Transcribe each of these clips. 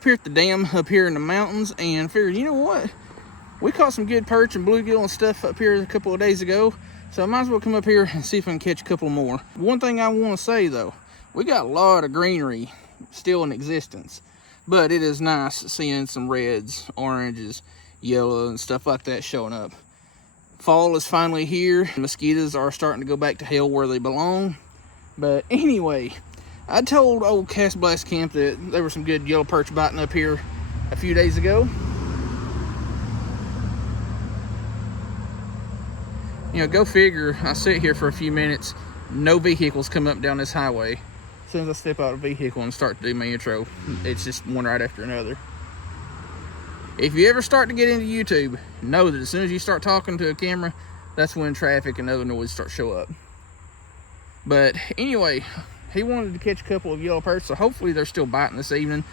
up here at the dam up here in the mountains and figured, you know what? We caught some good perch and bluegill and stuff up here a couple of days ago. So I might as well come up here and see if I can catch a couple more. One thing I want to say though, we got a lot of greenery still in existence. But it is nice seeing some reds, oranges, yellow, and stuff like that showing up. Fall is finally here. Mosquitoes are starting to go back to hell where they belong. But anyway, I told old Cast Blast Camp that there were some good yellow perch biting up here a few days ago. You know, go figure, I sit here for a few minutes, no vehicles come up down this highway. As soon as I step out of the vehicle and start to do my intro, it's just one right after another. If you ever start to get into YouTube, know that as soon as you start talking to a camera, that's when traffic and other noise start to show up. But anyway, he wanted to catch a couple of yellow perch, so hopefully they're still biting this evening.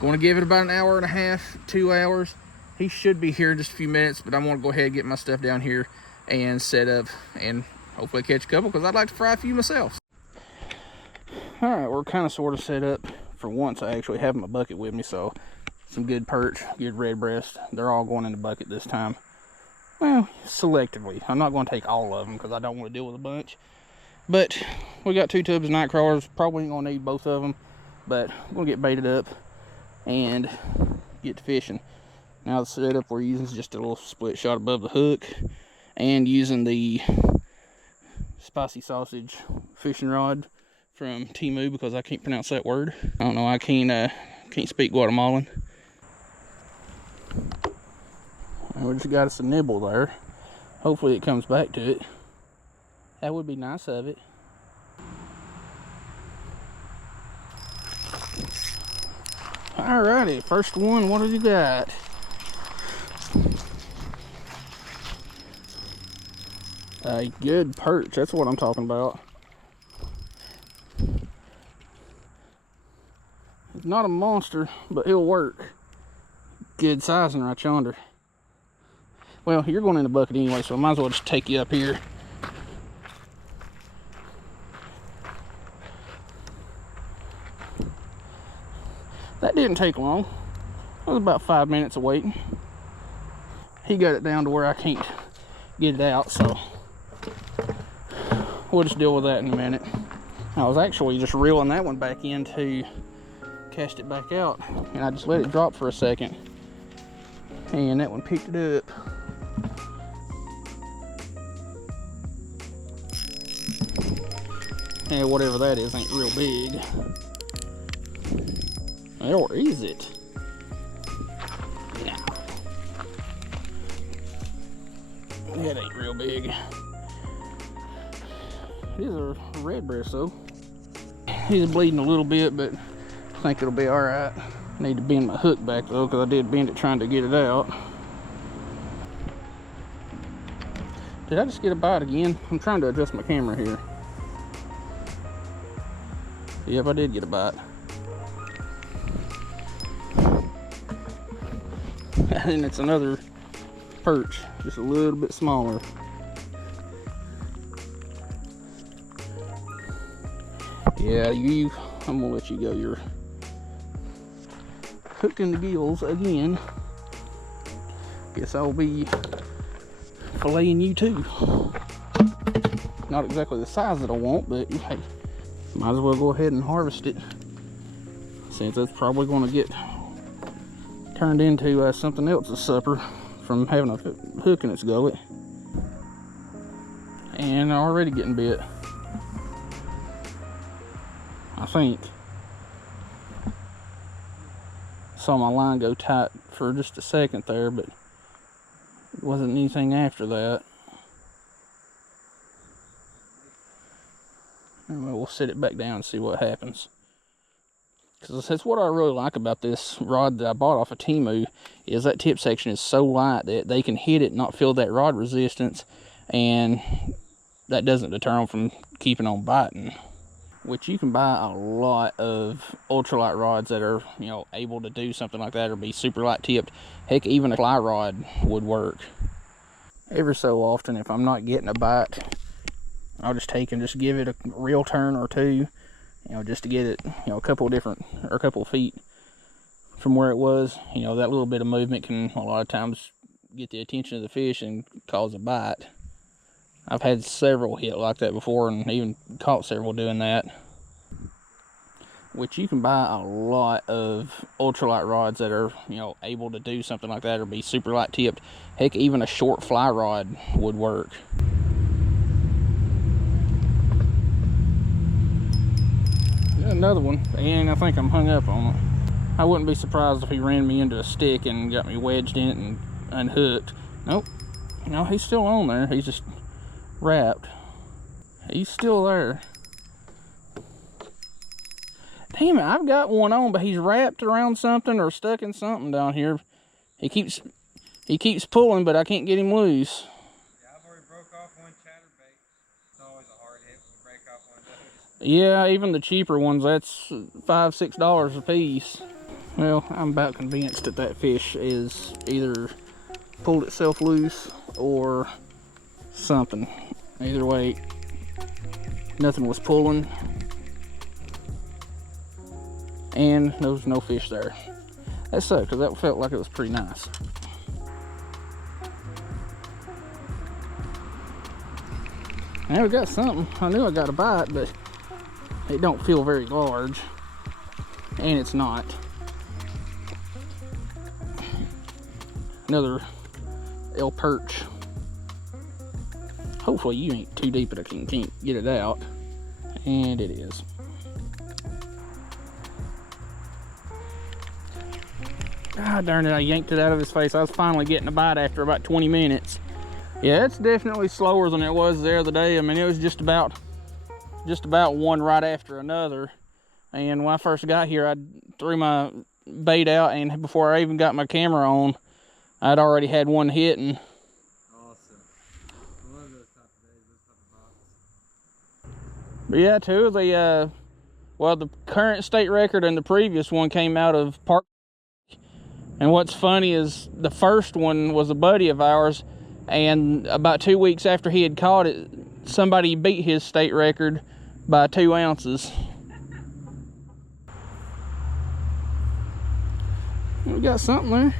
Going to give it about an hour and a half, 2 hours. He should be here in just a few minutes, but I want to go ahead and get my stuff down here and set up and hopefully catch a couple, because I'd like to fry a few myself. All right, we're kind of sort of set up. For once, I actually have my bucket with me, so some good perch, good red breast. They're all going in the bucket this time. Well, selectively. I'm not going to take all of them because I don't want to deal with a bunch. But we got 2 tubs of night crawlers. Probably ain't going to need both of them, but we'll get baited up and get to fishing. Now the setup we're using is just a little split shot above the hook, and using the spicy sausage fishing rod from Timu because I can't pronounce that word. I don't know, I can't speak Guatemalan. We just got us a nibble there. Hopefully it comes back to it. That would be nice of it. Alrighty, first one, what have you got? A good perch, that's what I'm talking about. It's not a monster, but he'll work. Good sizing right yonder. Well, you're going in the bucket anyway, so I might as well just take you up here. That didn't take long. It was about 5 minutes of waiting. He got it down to where I can't get it out, so we'll just deal with that in a minute. I was actually just reeling that one back in to cast it back out, and I just let it drop for a second, and that one picked it up. And whatever that is ain't real big. Or is it? No. That ain't real big. It is a red breast though. He's bleeding a little bit, but I think it'll be alright. Need to bend my hook back though, because I did bend it trying to get it out. Did I just get a bite again? I'm trying to adjust my camera here. Yep, I did get a bite. And it's another perch, just a little bit smaller. Yeah, I'm gonna let you go. You're hooking the gills again. Guess I'll be filleting you too. Not exactly the size that I want, but hey, might as well go ahead and harvest it, since it's probably going to get turned into something else's supper from having a hook in its gullet. And already getting bit, I think. Saw my line go tight for just a second there, but it wasn't anything after that. Anyway, we'll set it back down and see what happens. Because that's what I really like about this rod that I bought off of Timu, is that tip section is so light that they can hit it and not feel that rod resistance, and that doesn't deter them from keeping on biting. Which you can buy a lot of ultralight rods that are, you know, able to do something like that or be super light tipped. Heck, even a fly rod would work. Every so often, if I'm not getting a bite, I'll just take and just give it a reel turn or two, you know, just to get it, you know, a couple of feet from where it was. You know, that little bit of movement can a lot of times get the attention of the fish and cause a bite. I've had several hit like that before, and even caught several doing that. Which you can buy a lot of ultralight rods that are, you know, able to do something like that or be super light tipped. Heck, even a short fly rod would work. Another one, and I think I'm hung up on it. I wouldn't be surprised if he ran me into a stick and got me wedged in it and unhooked. Nope. No, he's still on there. He's just wrapped. He's still there. Damn it, I've got one on, but he's wrapped around something or stuck in something down here. He keeps pulling, but I can't get him loose. Yeah, I've already broke off one chatterbait. It's always a hard hit when you break off one of those. Yeah, even the cheaper ones, that's $5-6 a piece. Well, I'm about convinced that that fish is either pulled itself loose or something. Either way, nothing was pulling. And there was no fish there. That sucked, because that felt like it was pretty nice. Now we got something. I knew I got a bite, but it don't feel very large. And it's not. Another Yellow Perch. Hopefully you ain't too deep that I can't get it out. And it is. God darn it, I yanked it out of his face. I was finally getting a bite after about 20 minutes. Yeah, it's definitely slower than it was the other day. I mean, it was just about one right after another. And when I first got here, I threw my bait out, and before I even got my camera on, I'd already had one hitting. Awesome. One of those type of days, those type of boxes. But yeah, two of the, well, the current state record and the previous one came out of Park. And what's funny is the first one was a buddy of ours, and about 2 weeks after he had caught it, somebody beat his state record by 2 ounces. We got something there.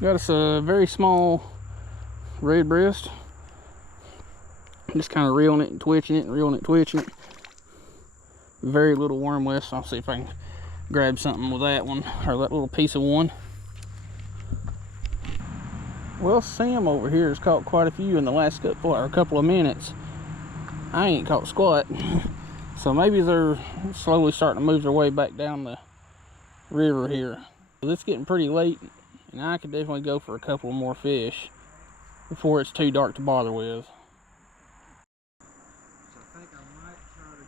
Got us a very small red breast. Just kind of reeling it and twitching it and reeling it and twitching it. Very little worm left, so I'll see if I can grab something with that one, or that little piece of one. Well, Sam over here has caught quite a few in the last couple of minutes. I ain't caught squat. So maybe they're slowly starting to move their way back down the river here. It's getting pretty late, and I could definitely go for a couple more fish before it's too dark to bother with. So I think I might try to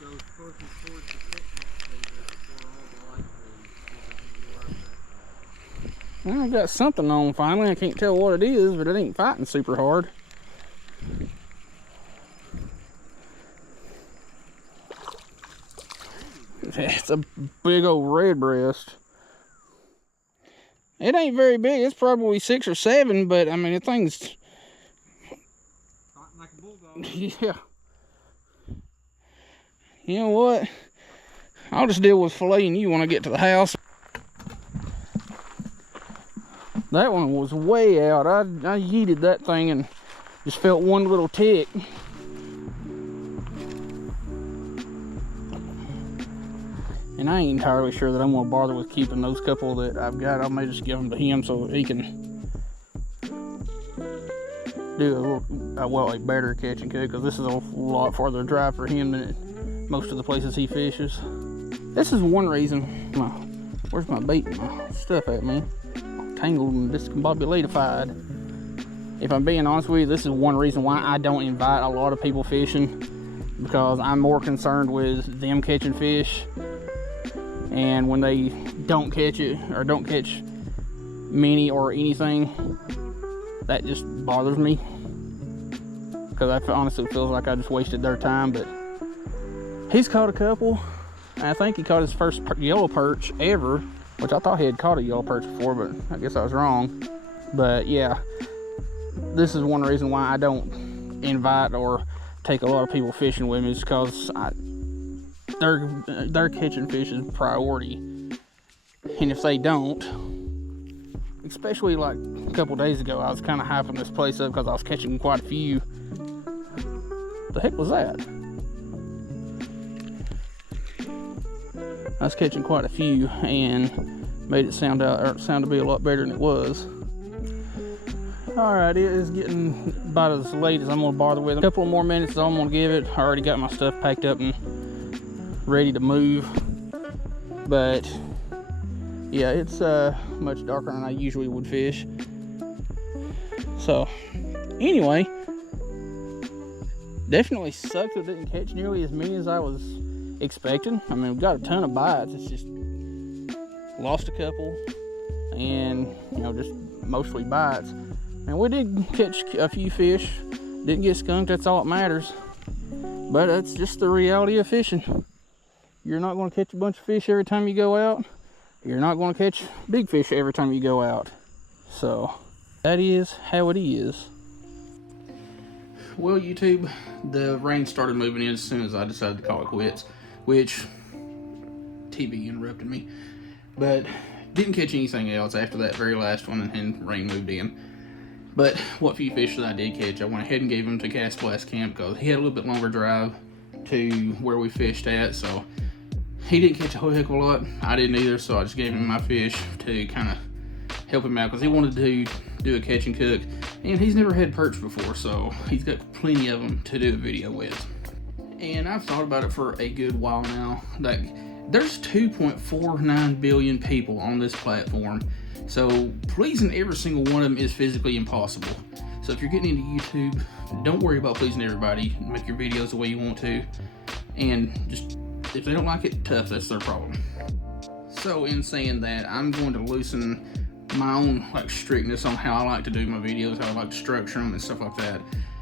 go closer towards the picnic table before all the light goes. Well, I got something on finally. I can't tell what it is, but it ain't fighting super hard. It's a big old red breast. It ain't very big. It's probably 6 or 7, but I mean, the thing's Fighting like a bulldog. yeah. You know what? I'll just deal with filleting you when I get to the house. That one was way out. I yeeted that thing and just felt one little tick. And I ain't entirely sure that I'm gonna bother with keeping those couple that I've got. I may just give them to him so he can do a better catch and cook, because this is a lot farther drive for him than most of the places he fishes. This is one reason. Where's my bait and my stuff at, man? Tangled and discombobulatified. If I'm being honest with you, this is one reason why I don't invite a lot of people fishing, because I'm more concerned with them catching fish, and when they don't catch it or don't catch many or anything, that just bothers me, because I honestly feels like I just wasted their time. But he's caught a couple. I think he caught his first yellow perch ever, which I thought he had caught a yellow perch before, but I guess I was wrong. But yeah, this is one reason why I don't invite or take a lot of people fishing with me, is because their catching fish is priority. And if they don't, especially like a couple days ago, I was kind of hyping this place up because I was catching quite a few. The heck was that? I was catching quite a few and made it sound to be a lot better than it was. Alright, it is getting about as late as I'm going to bother with it. A couple more minutes is all I'm going to give it. I already got my stuff packed up and ready to move. But yeah, it's much darker than I usually would fish. So anyway, definitely sucks that it didn't catch nearly as many as I was expecting. I mean, we got a ton of bites. It's just lost a couple, and you know, just mostly bites. And we did catch a few fish. Didn't get skunked. That's all that matters. But that's just the reality of fishing. You're not going to catch a bunch of fish every time you go out. You're not going to catch big fish every time you go out. So that is how it is. Well, YouTube, the rain started moving in as soon as I decided to call it quits, which TV interrupted me. But didn't catch anything else after that very last one, and rain moved in. But what few fish that I did catch, I went ahead and gave them to Cast Blast Camp because he had a little bit longer drive to where we fished at, so he didn't catch a whole heck of a lot. I didn't either, so I just gave him my fish to kind of help him out because he wanted to do a catch and cook, and he's never had perch before, so he's got plenty of them to do a video with. And I've thought about it for a good while now. Like, there's 2.49 billion people on this platform, so pleasing every single one of them is physically impossible. So if you're getting into YouTube, don't worry about pleasing everybody. Make your videos the way you want to, and just, if they don't like it, tough, that's their problem. So in saying that, I'm going to loosen my own like strictness on how I like to do my videos, how I like to structure them and stuff like that.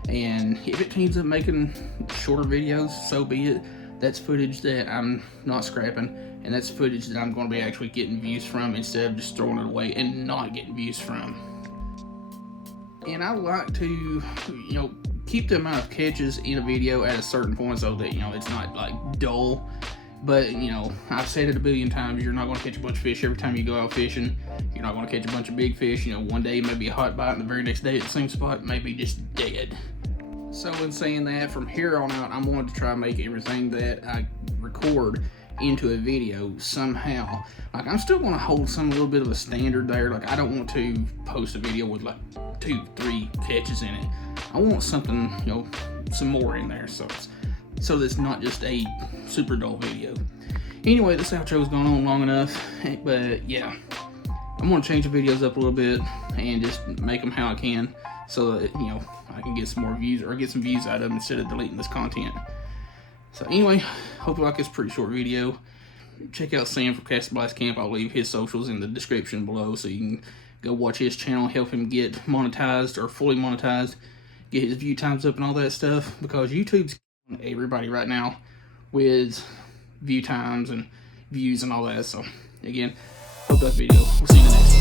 And if it ends up making shorter videos, so be it. That's footage that I'm not scrapping, and that's footage that I'm going to be actually getting views from instead of just throwing it away and not getting views from. And I like to, you know, keep the amount of catches in a video at a certain point so that, you know, it's not like dull. But, you know, I've said it a billion times, you're not going to catch a bunch of fish every time you go out fishing. You're not going to catch a bunch of big fish. You know, one day may be a hot bite, and the very next day at the same spot may be just dead. So in saying that, from here on out, I'm going to try to make everything that I record into a video somehow. Like, I'm still going to hold a little bit of a standard there. Like, I don't want to post a video with like 2-3 catches in it. I want something, you know, some more in there, so that's not just a super dull video. Anyway, this outro's gone on long enough, but yeah, I'm gonna change the videos up a little bit and just make them how I can, so that, you know, I can get some more views, or get some views out of them instead of deleting this content. So anyway, hope you like this pretty short video. Check out Sam from Cast Blast Camp. I'll leave his socials in the description below, so you can go watch his channel, help him get monetized or fully monetized, get his view times up and all that stuff, because YouTube's killing everybody right now with view times and views and all that. So again, hope that video. We'll see you in the next one.